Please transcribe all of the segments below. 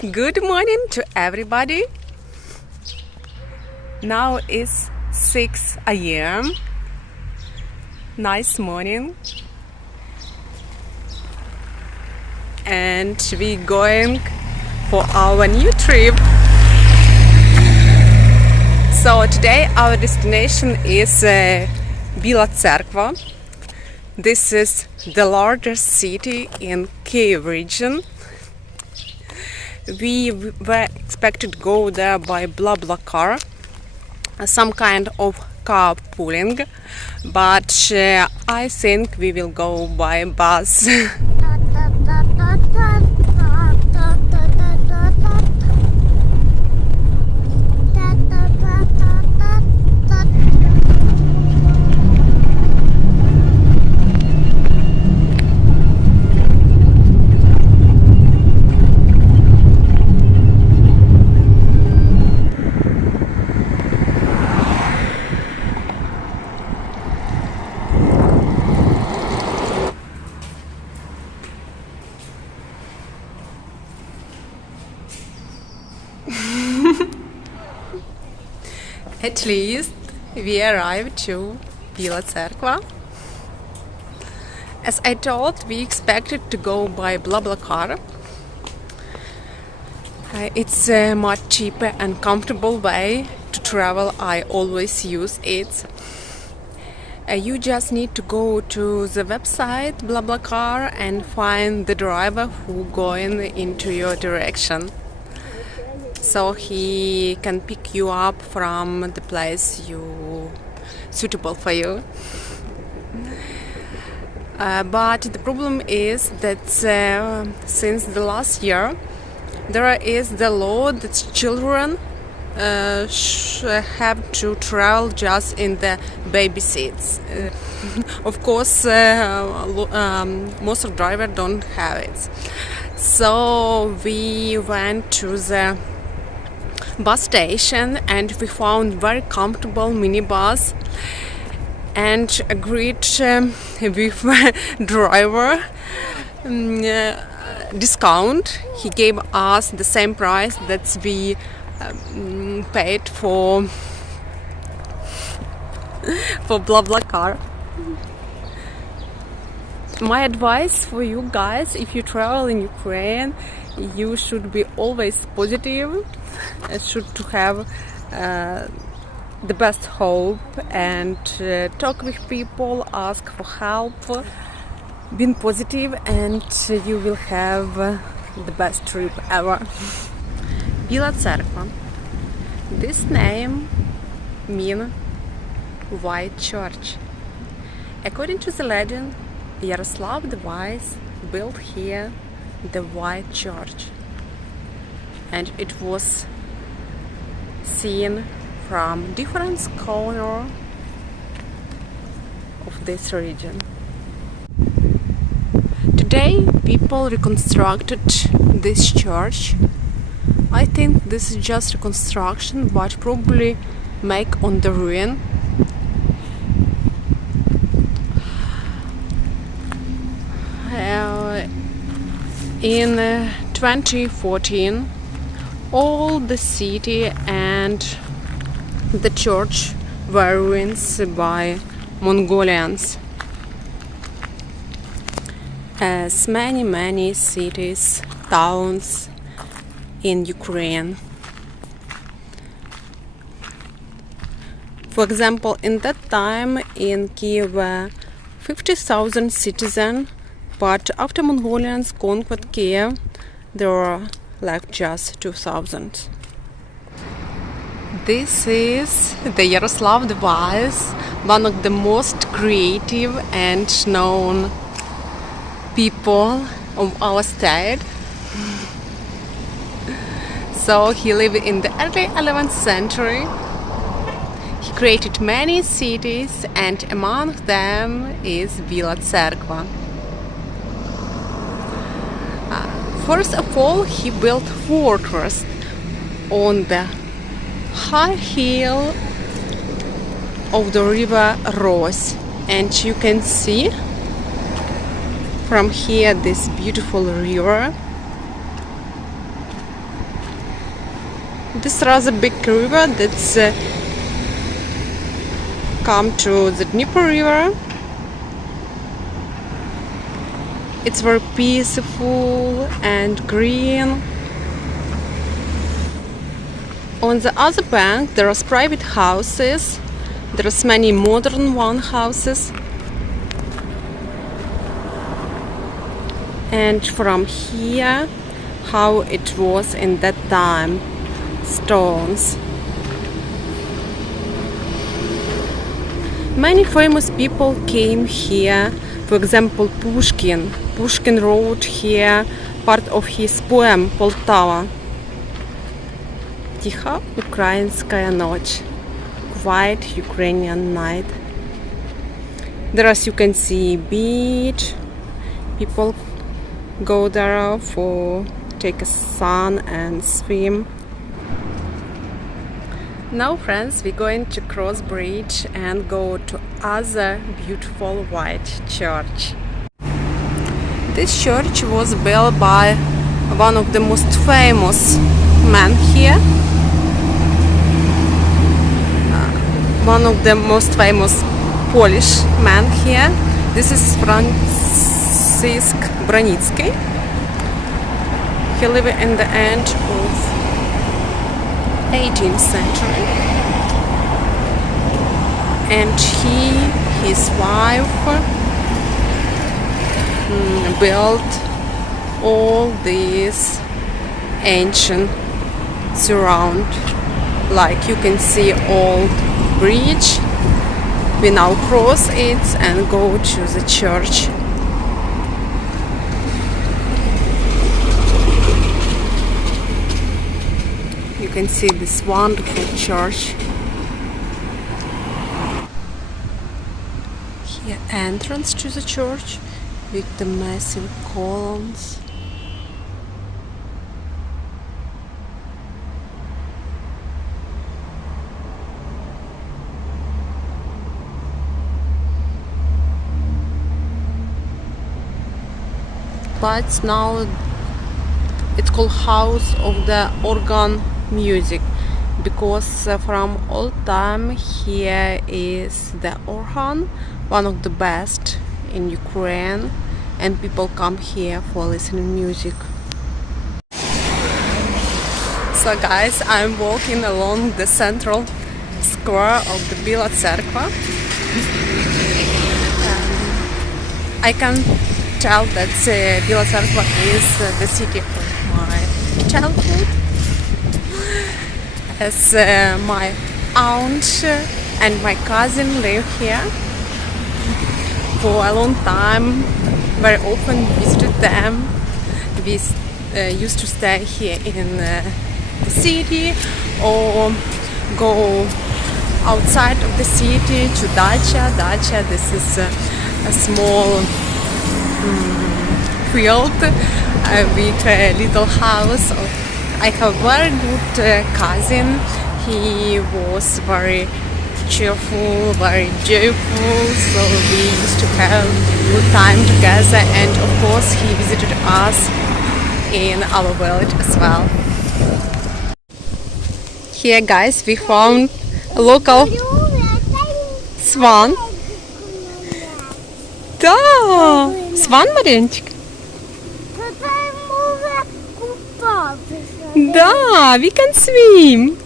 Good morning to everybody. Now is 6 a.m. Nice morning. And we going for our new trip. So today our destination is Byla Tserkva. This is the largest city in Kyiv region. We were expected to go there by BlaBlaCar, some kind of carpooling, but I think we will go by bus. At least we arrived to Byla Tserkva. As I told, we expected to go by BlaBlaCar. It's a much cheaper and comfortable way to travel. I always use it. You just need to go to the website BlaBlaCar and find the driver who going into your direction. So he can pick you up from the place suitable for you. But the problem is that since the last year there is the law that children have to travel just in the baby seats. Of course, most of drivers don't have it. So we went to the bus station and we found very comfortable minibus and agreed with driver discount. He gave us the same price that we paid for BlaBlaCar. My advice for you guys, if you travel in Ukraine, you should be always positive, should to have the best hope and talk with people, ask for help, being positive, and you will have the best trip ever. Byla Tserkva. This name means white church. According to the legend, Yaroslav the Wise built here the white church, and it was seen from different corners of this region. Today people reconstructed this church. I think this is just a construction, but probably make on the ruin. In 2014, all the city and the church were ruined by Mongolians. As many cities, towns in Ukraine. For example, in that time in Kyiv were 50,000 citizens, but after Mongolians conquered Kyiv, there were left just 2,000. This is the Yaroslav the Wise, one of the most creative and known people of our state. So he lived in the early 11th century. He created many cities, and among them is Byla Tserkva. First of all, he built fortress on the high hill of the river Ros, and you can see from here this beautiful river. This rather big river that's come to the Dnieper River. It's very peaceful and green. On the other bank there are private houses. There's many modern houses. And from here, how it was in that time, stones. Many famous people came here. For example, Pushkin. Pushkin wrote here part of his poem Poltava. Тиха украинская ночь. Quiet Ukrainian night. There, as you can see, beach. People go there for take a sun and swim. Now, friends, we're going to cross bridge and go to other beautiful white church. This church was built by one of the most famous men here. One of the most famous Polish men here. This is Franciszek Branicki. He lived in the end of 18th century, and his wife built all these ancient surround, like you can see, old bridge. We now cross it and go to the church. You can see this wonderful church. Here, entrance to the church with the massive columns. But now it's called House of the Organ Music, because from old time here is the organ, one of the best in Ukraine, and people come here for listening music. So guys, I'm walking along the central square of the Byla Tserkva. I can tell that Byla Tserkva is the city of my childhood, as my aunt and my cousin live here for a long time. Very often visited them. We used to stay here in the city or go outside of the city to dacha. Dacha, this is a small field with a little house. I have a very good cousin. He was very cheerful, very joyful, so we used to have good time together, and of course he visited us in our village as well. Here, guys, we found a local swan. Да, сван, Маринчик? Да, we can swim.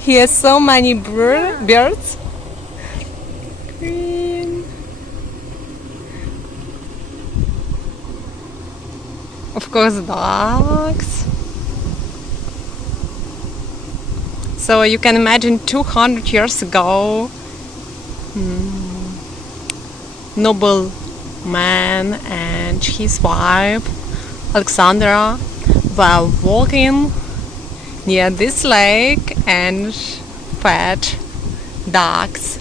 Here are so many birds. Green. Of course, dogs. So you can imagine 200 years ago, noble man and his wife Alexandra were walking near this lake and fed ducks.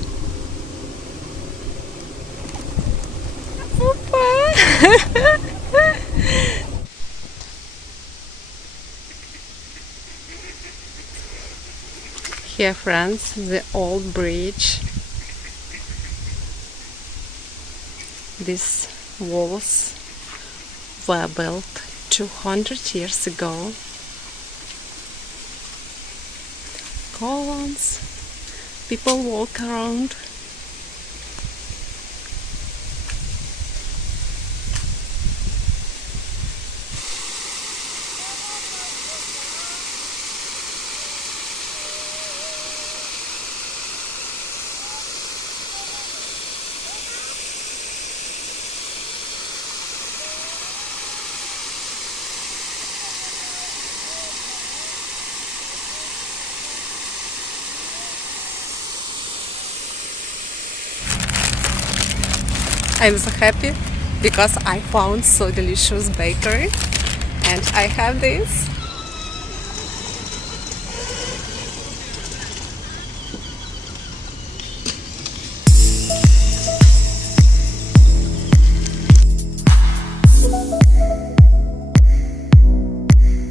Here, friends, the old bridge. These walls were built 200 years ago. columns. People walk around. I'm so happy because I found so delicious bakery, and I have this